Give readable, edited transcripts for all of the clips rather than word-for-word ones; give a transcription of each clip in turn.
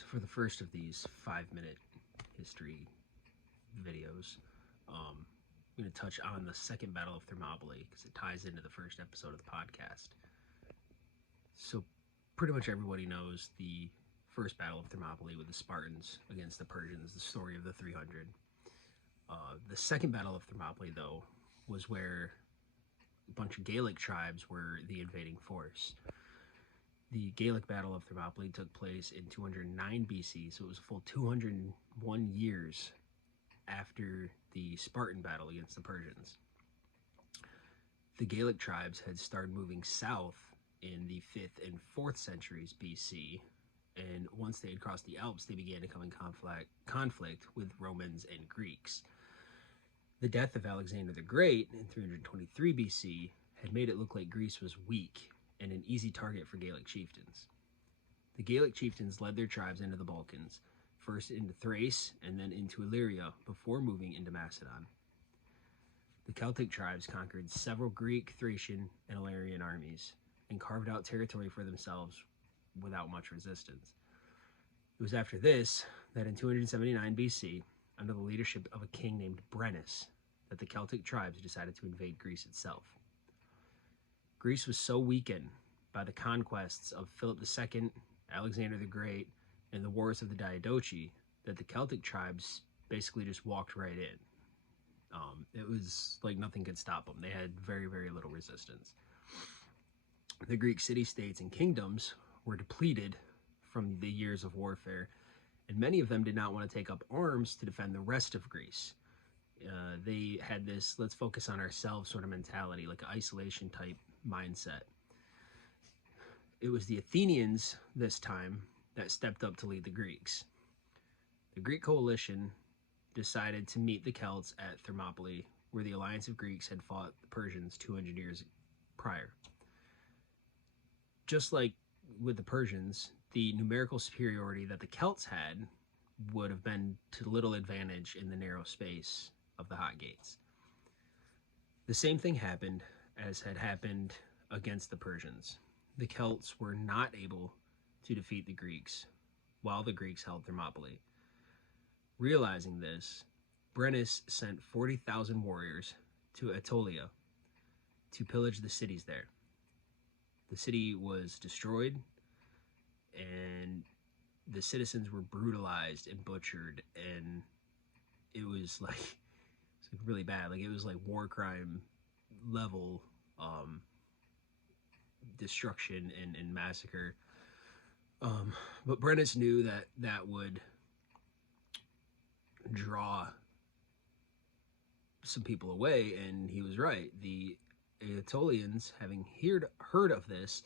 So for the first of these 5-minute history videos, I'm going to touch on the second Battle of Thermopylae because it ties into the first episode of the podcast. So pretty much everybody knows the first Battle of Thermopylae with the Spartans against the Persians, the story of the 300. The second Battle of Thermopylae, though, was where a bunch of Gallic tribes were the invading force. The Gallic Battle of Thermopylae took place in 209 BC, so it was a full 201 years after the Spartan battle against the Persians. The Gallic tribes had started moving south in the 5th and 4th centuries BC, and once they had crossed the Alps, they began to come in conflict with Romans and Greeks. The death of Alexander the Great in 323 BC had made it look like Greece was weak and an easy target for Gallic chieftains. The Gallic chieftains led their tribes into the Balkans, first into Thrace and then into Illyria before moving into Macedon. The Celtic tribes conquered several Greek, Thracian, and Illyrian armies and carved out territory for themselves without much resistance. It was after this that in 279 BC, under the leadership of a king named Brennus, that the Celtic tribes decided to invade Greece itself. Greece was so weakened by the conquests of Philip II, Alexander the Great, and the wars of the Diadochi that the Celtic tribes basically just walked right in. It was like nothing could stop them. They had very, very little resistance. The Greek city-states and kingdoms were depleted from the years of warfare, and many of them did not want to take up arms to defend the rest of Greece. They had this let's focus on ourselves sort of mentality, like an isolation type mindset. It was the Athenians this time that stepped up to lead the Greeks. The Greek coalition decided to meet the Celts at Thermopylae, where the alliance of Greeks had fought the Persians 200 years prior. Just like with the Persians, the numerical superiority that the Celts had would have been to little advantage in the narrow space of the Hot Gates. The same thing happened as had happened against the Persians. The Celts were not able to defeat the Greeks while the Greeks held Thermopylae. Realizing this, Brennus sent 40,000 warriors to Aetolia to pillage the cities there. The city was destroyed, and the citizens were brutalized and butchered, and it was like really bad. Like, it was like war crime level destruction and massacre. But Brennus knew that that would draw some people away, and he was right. The Aetolians, having heard of this,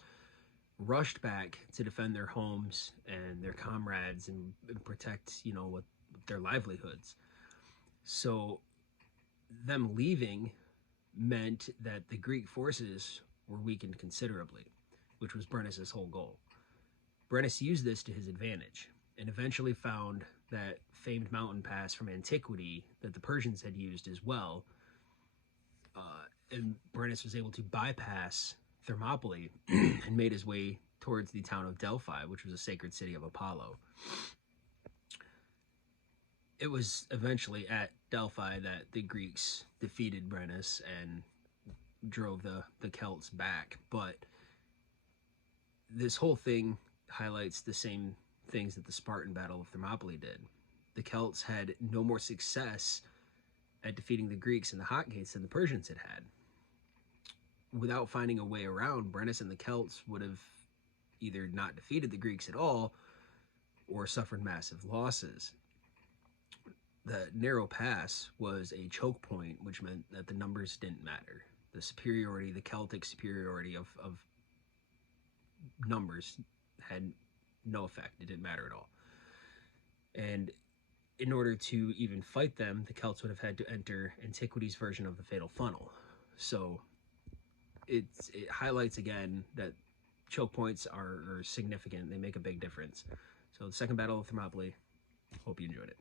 rushed back to defend their homes and their comrades and protect, what their livelihoods. So them leaving meant that the Greek forces were weakened considerably, which was Brennus's whole goal. Brennus used this to his advantage and eventually found that famed mountain pass from antiquity that the Persians had used as well. And Brennus was able to bypass Thermopylae and made his way towards the town of Delphi, which was a sacred city of Apollo. It was eventually at Delphi that the Greeks defeated Brennus and drove the Celts back. But this whole thing highlights the same things that the Spartan Battle of Thermopylae did. The Celts had no more success at defeating the Greeks in the Hot Gates than the Persians had had. Without finding a way around, Brennus and the Celts would have either not defeated the Greeks at all or suffered massive losses. The narrow pass was a choke point, which meant that the numbers didn't matter. The superiority, the Celtic superiority of numbers had no effect. It didn't matter at all. And in order to even fight them, the Celts would have had to enter antiquity's version of the fatal funnel. So it highlights again that choke points are significant. They make a big difference. So the second Battle of Thermopylae, hope you enjoyed it.